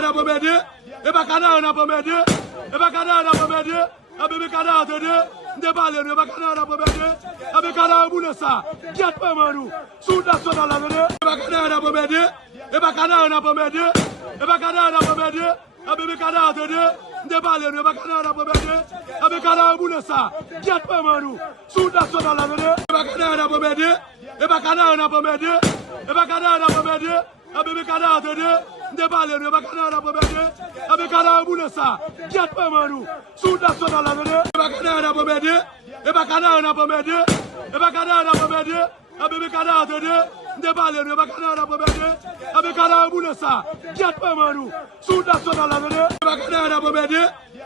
na pomede, e bakana na pomede, e bakana na pomede, abe kana atede, nde bale ne bakana na pomede, abe kana bulesa, jet pamanu, suda soda la vede, e bakana na pomede, e bakana na pomede, e bakana na pomede, abe kana atede, nde bale ne bakana na pomede, abe kana bulesa, jet pamanu, suda soda la vede, e bakana na pomede, e bakana na pomede, e bakana na pomede, abe kana atede, nde bale ne bakana na pomede, abe kana bulesa, jet pamanu, suda soda la vede, e bakana na pomede, e bakana na pomede, e bakana na pomede, abe kana atede, nde bale ne bakana na pomede, abe kana bulesa, jet pamanu, suda soda la vede, e bakana na pomede,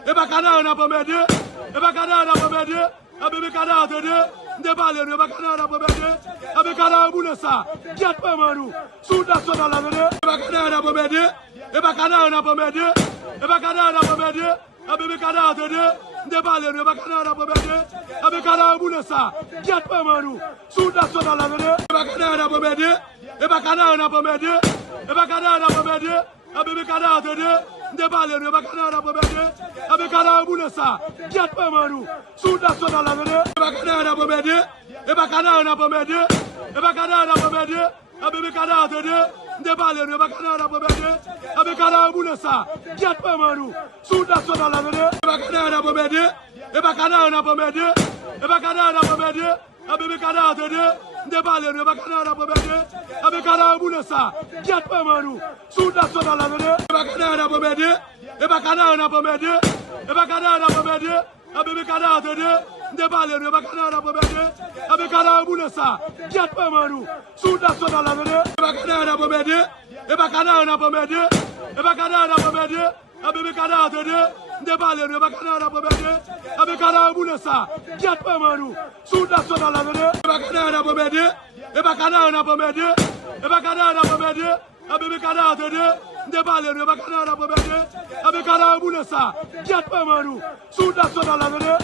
e bakana na pomede, e bakana na pomede, abe kana atede, nde bale ne bakana na pomede, abe kana bulesa, jet pamanu, suda soda la vede, e bakana na pomede, e bakana na pomede, e bakana na pomede, abe kana atede, nde bale ne bakana na pomede, abe kana bulesa, jet pamanu, suda soda la vede, e bakana na pomede, e bakana na pomede, e bakana na pomede, abe kana atede, nde bale ne bakana na pomede, abe kana bulesa, jet pamanu, suda soda la vede, e bakana na pomede, e bakana na pomede, e bakana na pomede, abe kana atede, nde bale ne bakana na pomede, abe kana bulesa, jet pamanu, suda soda la vede, e bakana na pomede, e bakana na pomede, e bakana na pomede, abe kana atede, nde bale ne bakana na pomede, abe kana bulesa, jet pamanu, suda soda la vede, e bakana na pomede, e bakana na pomede, e bakana na pomede, abe kana atede, nde bale ne bakana na pomede, abe kana bulesa, jet pamanu, suda soda la vede, e bakana na pomede, e bakana na pomede, e bakana na pomede, abe kana atede, nde bale ne bakana na pomede, abe kana bulesa, jet pamanu, suda soda la vede, e bakana na pomede, e bakana na pomede, e bakana na pomede, abe kana atede, nde bale ne bakana na pomede, abe kana bulesa, jet pamanu, suda soda la vede.